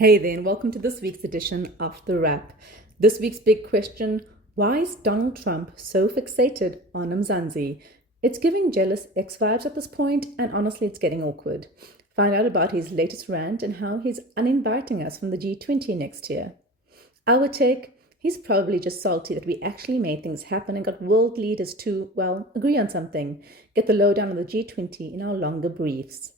Hey there, and welcome to this week's edition of The Wrap. This week's big question: why is Donald Trump so fixated on Mzansi? It's giving jealous ex vibes at this point, and honestly, it's getting awkward. Find out about his latest rant and how he's uninviting us from the G20 next year. Our take: he's probably just salty that we actually made things happen and got world leaders to, well, agree on something, get the lowdown on the G20 in our longer briefs.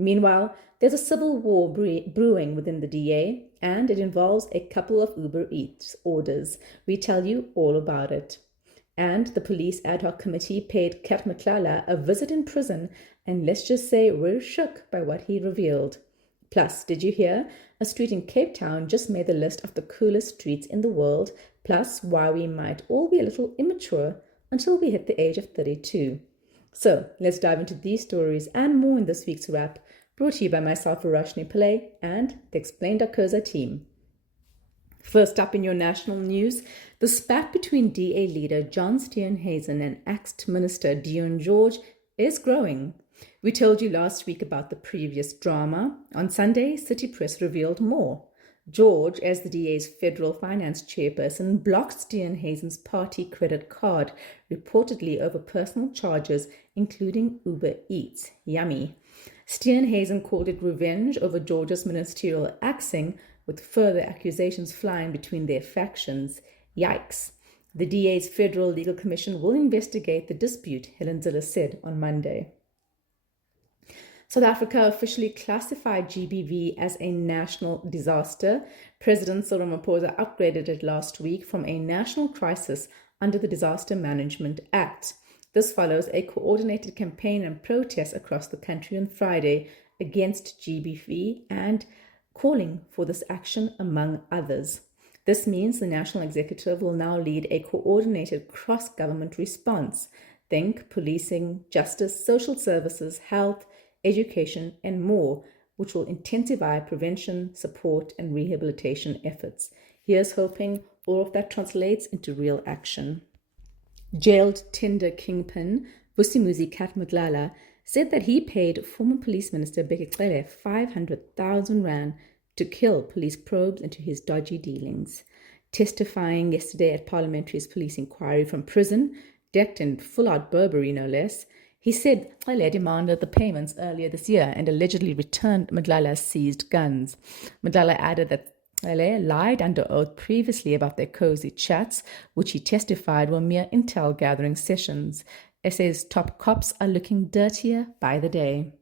Meanwhile, there's a civil war brewing within the DA, and it involves a couple of Uber Eats orders. We tell you all about it. And the police ad hoc committee paid Cat Matlala a visit in prison, and let's just say we're shook by what he revealed. Plus, did you hear? A street in Cape Town just made the list of the coolest streets in the world, plus why we might all be a little immature until we hit the age of 32. So, let's dive into these stories and more in this week's wrap, brought to you by myself, Roshni Pillay, and the Explained.co.za team. First up in your national news, the spat between DA leader John Steenhuisen and axed Minister Dion George is growing. We told you last week about the previous drama. On Sunday, City Press revealed more. George, as the DA's federal finance chairperson, blocked Steenhuisen's party credit card, reportedly over personal charges, including Uber Eats. Yummy. Steenhuisen called it revenge over George's ministerial axing, with further accusations flying between their factions. Yikes. The DA's Federal Legal Commission will investigate the dispute, Helen Ziller said on Monday. South Africa officially classified GBV as a national disaster. President Cyril Ramaphosa upgraded it last week from a national crisis under the Disaster Management Act. This follows a coordinated campaign and protest across the country on Friday against GBV and calling for this action, among others. This means the National Executive will now lead a coordinated cross-government response. Think policing, justice, social services, health, education, and more, which will intensify prevention, support, and rehabilitation efforts. Here's hoping all of that translates into real action. Jailed Tinder kingpin Vusimuzi Cat Matlala said that he paid former Police Minister Bekele 500,000 rand to kill police probes into his dodgy dealings. Testifying yesterday at Parliamentary's police inquiry from prison, decked in full-out Burberry no less, he said Matlala demanded the payments earlier this year and allegedly returned Matlala's seized guns. Matlala added that Matlala lied under oath previously about their cozy chats, which he testified were mere intel gathering sessions. SA's top cops are looking dirtier by the day.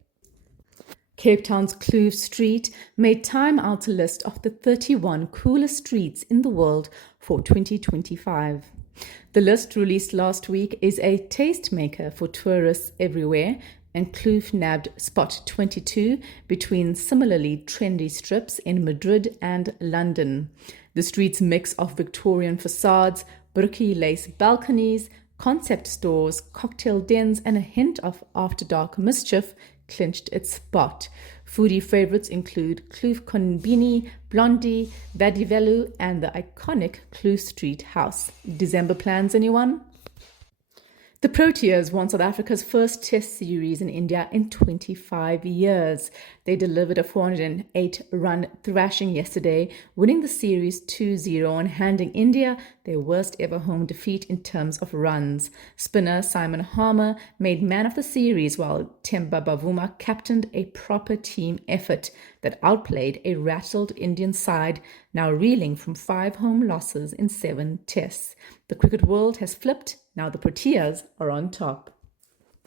Cape Town's Kloof Street made Time out a list of the 31 coolest streets in the world for 2025. The list, released last week, is a tastemaker for tourists everywhere, and Kloof nabbed spot 22 between similarly trendy strips in Madrid and London. The street's mix of Victorian facades, bricky lace balconies, concept stores, cocktail dens, and a hint of after-dark mischief clinched its spot. Foodie favorites include Kloof Konbini, Blondie, Vadivelu, and the iconic Kloof Street House. December plans, anyone? The Proteas won South Africa's first Test series in India in 25 years. They delivered a 408-run thrashing yesterday, winning the series 2-0 and handing India their worst ever home defeat in terms of runs. Spinner Simon Harmer made man of the series, while Temba Bavuma captained a proper team effort that outplayed a rattled Indian side, now reeling from 5 home losses in 7 tests. The cricket world has flipped. Now the Proteas are on top.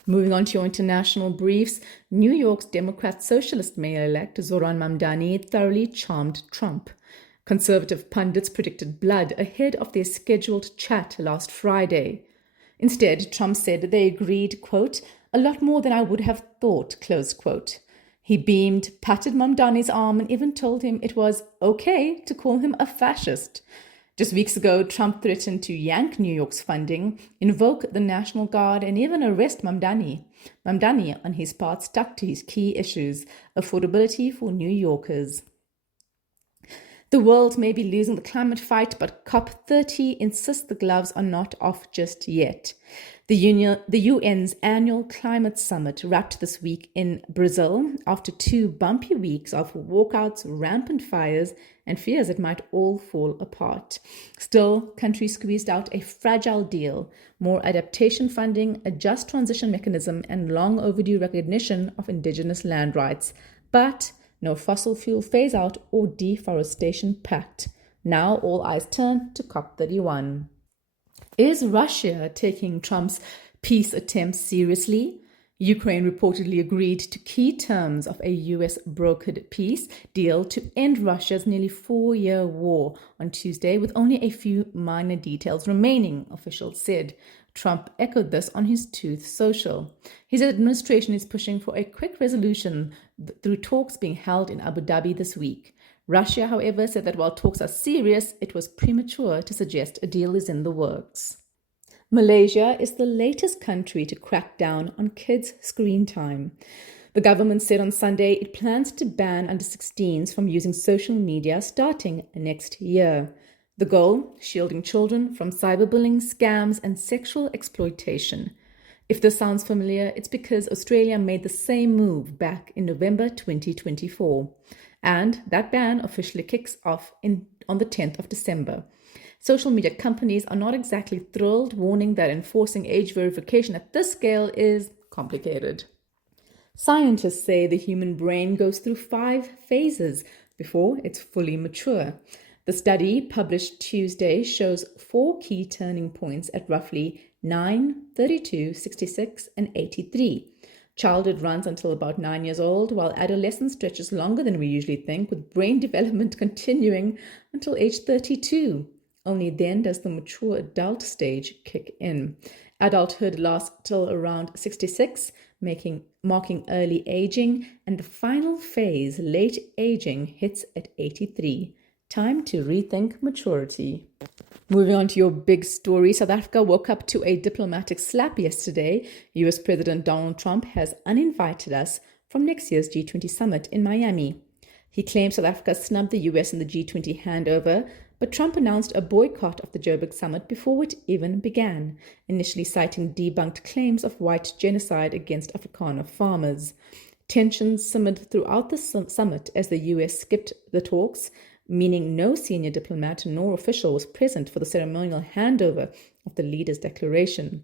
Moving on to your international briefs, New York's Democrat Socialist Mayor-elect Zoran Mamdani thoroughly charmed Trump. Conservative pundits predicted blood ahead of their scheduled chat last Friday. Instead, Trump said they agreed, quote, a lot more than I would have thought, close quote. He beamed, patted Mamdani's arm, and even told him it was okay to call him a fascist. Just weeks ago, Trump threatened to yank New York's funding, invoke the National Guard, and even arrest Mamdani. Mamdani, on his part, stuck to his key issues: affordability for New Yorkers. The world may be losing the climate fight, but COP30 insists the gloves are not off just yet. The UN's annual climate summit wrapped this week in Brazil after 2 bumpy weeks of walkouts, rampant fires, and fears it might all fall apart. Still, countries squeezed out a fragile deal: more adaptation funding, a just transition mechanism, and long overdue recognition of indigenous land rights. But no fossil fuel phase out or deforestation pact. Now all eyes turn to COP31. Is Russia taking Trump's peace attempts seriously? Ukraine reportedly agreed to key terms of a US brokered peace deal to end Russia's nearly 4-year war on Tuesday, with only a few minor details remaining, officials said. Trump echoed this on his Truth Social. His administration is pushing for a quick resolution through talks being held in Abu Dhabi this week. Russia, however, said that while talks are serious, it was premature to suggest a deal is in the works. Malaysia is the latest country to crack down on kids' screen time. The government said on Sunday it plans to ban under-16s from using social media starting next year. The goal: shielding children from cyberbullying, scams, and sexual exploitation. If this sounds familiar, it's because Australia made the same move back in November 2024. And that ban officially kicks off on the 10th of December. Social media companies are not exactly thrilled, warning that enforcing age verification at this scale is complicated. Scientists say the human brain goes through 5 phases before it's fully mature. The study, published Tuesday, shows 4 key turning points at roughly 9, 32, 66, and 83. Childhood runs until about 9 years old, while adolescence stretches longer than we usually think, with brain development continuing until age 32. Only then does the mature adult stage kick in. Adulthood lasts till around 66, marking early aging, and the final phase, late aging, hits at 83. Time to rethink maturity. Moving on to your big story, South Africa woke up to a diplomatic slap yesterday. US President Donald Trump has uninvited us from next year's G20 summit in Miami. He claims South Africa snubbed the US in the G20 handover, but Trump announced a boycott of the Joburg summit before it even began, initially citing debunked claims of white genocide against Afrikaner farmers. Tensions simmered throughout the summit as the US skipped the talks, meaning no senior diplomat nor official was present for the ceremonial handover of the leaders' declaration.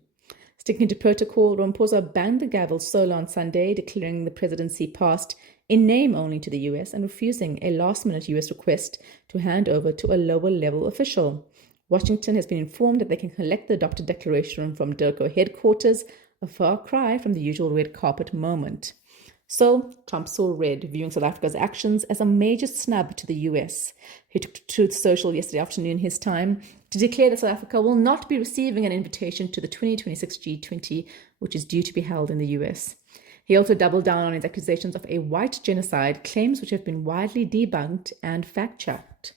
Sticking to protocol, Ramaphosa banged the gavel solo on Sunday, declaring the presidency passed in name only to the US and refusing a last-minute US request to hand over to a lower-level official. Washington has been informed that they can collect the adopted declaration from DIRCO headquarters, a far cry from the usual red carpet moment. So, Trump saw red, viewing South Africa's actions as a major snub to the US. He took to Truth Social yesterday afternoon his time to declare that South Africa will not be receiving an invitation to the 2026 G20, which is due to be held in the US. He also doubled down on his accusations of a white genocide, claims which have been widely debunked and fact-checked.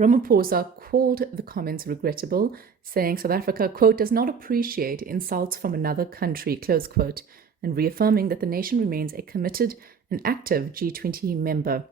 Ramaphosa called the comments regrettable, saying South Africa, quote, does not appreciate insults from another country, close quote, and reaffirming that the nation remains a committed and active G20 member.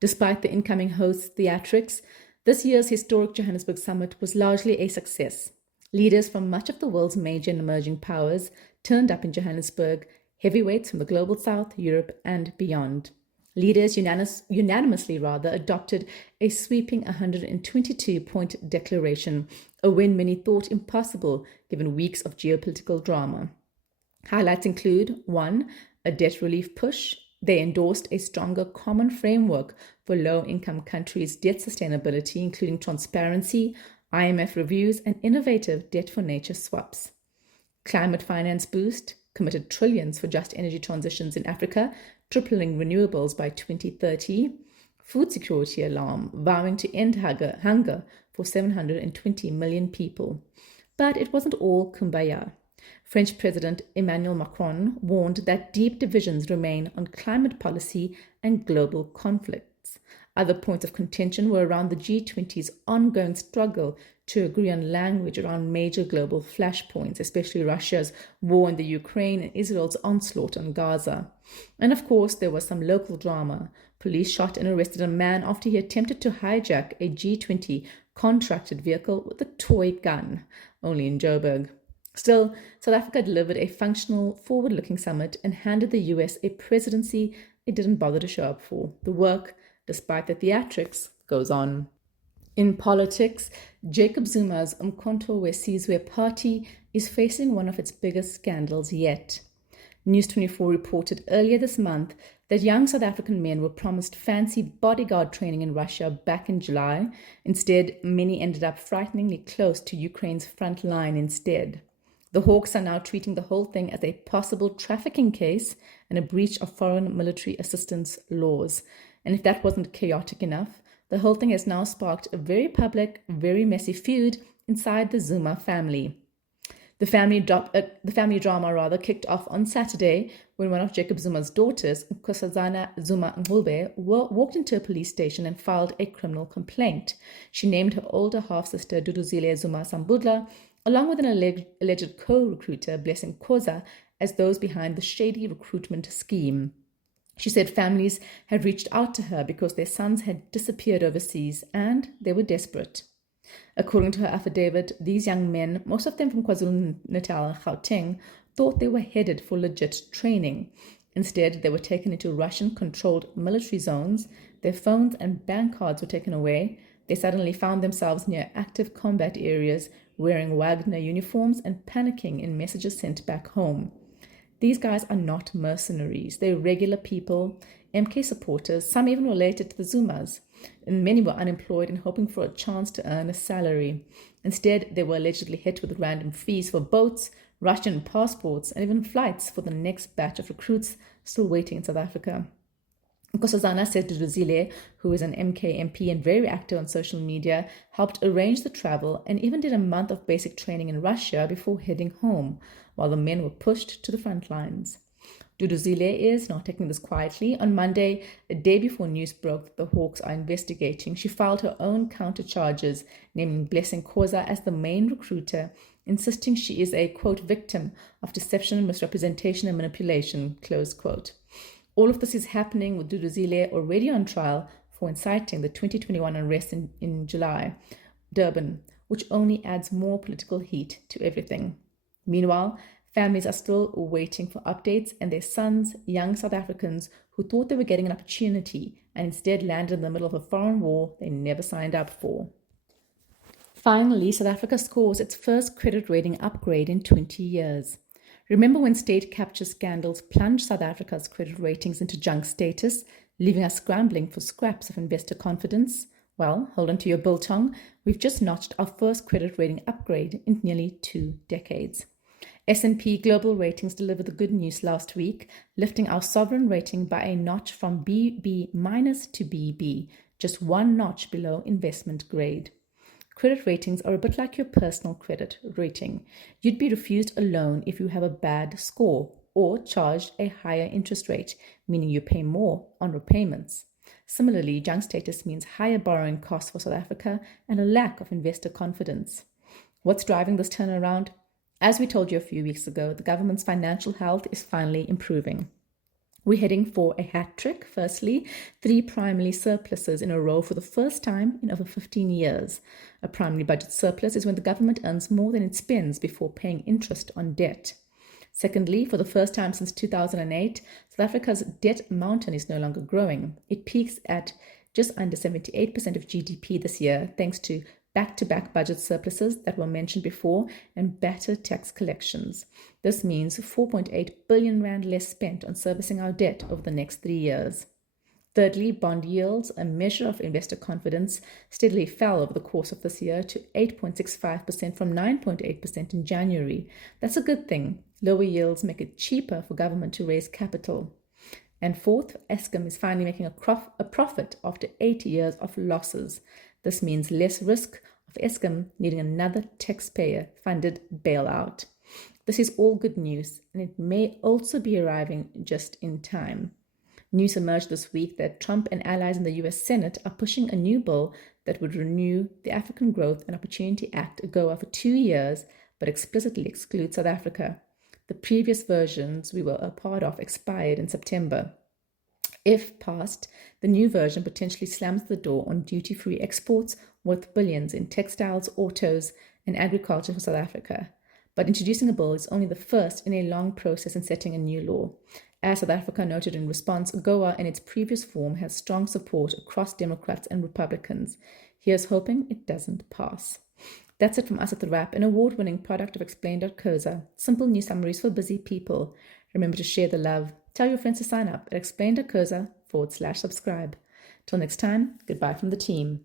Despite the incoming host's theatrics, this year's historic Johannesburg summit was largely a success. Leaders from much of the world's major and emerging powers turned up in Johannesburg, heavyweights from the global south, Europe, and beyond. Leaders unanimously adopted a sweeping 122-point declaration, a win many thought impossible given weeks of geopolitical drama. Highlights include 1. A debt relief push. They endorsed a stronger common framework for low-income countries' debt sustainability, including transparency, IMF reviews, and innovative debt-for-nature swaps. Climate finance boost. Committed trillions for just energy transitions in Africa, tripling renewables by 2030. Food security alarm, vowing to end hunger for 720 million people. But it wasn't all kumbaya. French President Emmanuel Macron warned that deep divisions remain on climate policy and global conflicts. Other points of contention were around the G20's ongoing struggle to agree on language around major global flashpoints, especially Russia's war in the Ukraine and Israel's onslaught on Gaza. And of course, there was some local drama. Police shot and arrested a man after he attempted to hijack a G20 contracted vehicle with a toy gun, only in Joburg. Still, South Africa delivered a functional, forward-looking summit and handed the US a presidency it didn't bother to show up for. The work, despite the theatrics, goes on. In politics, Jacob Zuma's Umkhonto weSizwe party is facing one of its biggest scandals yet. News 24 reported earlier this month that young South African men were promised fancy bodyguard training in Russia back in July. Instead, many ended up frighteningly close to Ukraine's front line instead. The Hawks are now treating the whole thing as a possible trafficking case and a breach of foreign military assistance laws. And if that wasn't chaotic enough, the whole thing has now sparked a very public, very messy feud inside the Zuma family. The family drama kicked off on Saturday when one of Jacob Zuma's daughters, Nkosazana Zuma Ngulbe, walked into a police station and filed a criminal complaint. She named her older half-sister Duduzile Zuma Sambudla, along with an alleged co-recruiter, Blessing Khoza, as those behind the shady recruitment scheme. She said families had reached out to her because their sons had disappeared overseas and they were desperate. According to her affidavit, these young men, most of them from KwaZulu-Natal and Gauteng, thought they were headed for legit training. Instead, they were taken into Russian-controlled military zones, their phones and bank cards were taken away, they suddenly found themselves near active combat areas, wearing Wagner uniforms and panicking in messages sent back home. These guys are not mercenaries. They're regular people, MK supporters, some even related to the Zumas. And many were unemployed and hoping for a chance to earn a salary. Instead, they were allegedly hit with random fees for boats, Russian passports, and even flights for the next batch of recruits still waiting in South Africa. Nkosazana said Duduzile, who is an MK MP and very active on social media, helped arrange the travel and even did a month of basic training in Russia before heading home, while the men were pushed to the front lines. Duduzile is not taking this quietly. On Monday, a day before news broke that the Hawks are investigating, she filed her own counter-charges, naming Blessing Khoza as the main recruiter, insisting she is a, quote, victim of deception, misrepresentation, and manipulation, close quote. All of this is happening with Duduzile already on trial for inciting the 2021 unrest in July, Durban, which only adds more political heat to everything. Meanwhile, families are still waiting for updates, and their sons, young South Africans who thought they were getting an opportunity and instead landed in the middle of a foreign war they never signed up for. Finally, South Africa scores its first credit rating upgrade in 20 years. Remember when state capture scandals plunged South Africa's credit ratings into junk status, leaving us scrambling for scraps of investor confidence? Well, hold on to your biltong. We've just notched our first credit rating upgrade in nearly 2 decades. S&P Global Ratings delivered the good news last week, lifting our sovereign rating by a notch from BB- to BB, just one notch below investment grade. Credit ratings are a bit like your personal credit rating. You'd be refused a loan if you have a bad score or charged a higher interest rate, meaning you pay more on repayments. Similarly, junk status means higher borrowing costs for South Africa and a lack of investor confidence. What's driving this turnaround? As we told you a few weeks ago, the government's financial health is finally improving. We're heading for a hat trick. Firstly, 3 primary surpluses in a row for the first time in over 15 years. A primary budget surplus is when the government earns more than it spends before paying interest on debt. Secondly, for the first time since 2008, South Africa's debt mountain is no longer growing. It peaks at just under 78% of GDP this year, thanks to back-to-back budget surpluses that were mentioned before and better tax collections. This means 4.8 billion rand less spent on servicing our debt over the next 3 years. Thirdly, bond yields, a measure of investor confidence, steadily fell over the course of this year to 8.65% from 9.8% in January. That's a good thing. Lower yields make it cheaper for government to raise capital. And fourth, Eskom is finally making a profit after 8 years of losses. This means less risk of Eskom needing another taxpayer-funded bailout. This is all good news, and it may also be arriving just in time. News emerged this week that Trump and allies in the US Senate are pushing a new bill that would renew the African Growth and Opportunity Act AGOA for 2 years, but explicitly exclude South Africa. The previous versions we were a part of expired in September. If passed, the new version potentially slams the door on duty-free exports worth billions in textiles, autos, and agriculture for South Africa. But introducing a bill is only the first in a long process in setting a new law. As South Africa noted in response, GOA in its previous form has strong support across Democrats and Republicans. Here's hoping it doesn't pass. That's it from us at The Wrap, an award-winning product of explain.coza. Simple news summaries for busy people. Remember to share the love. Tell your friends to sign up at explain.coza/subscribe. Till next time, goodbye from the team.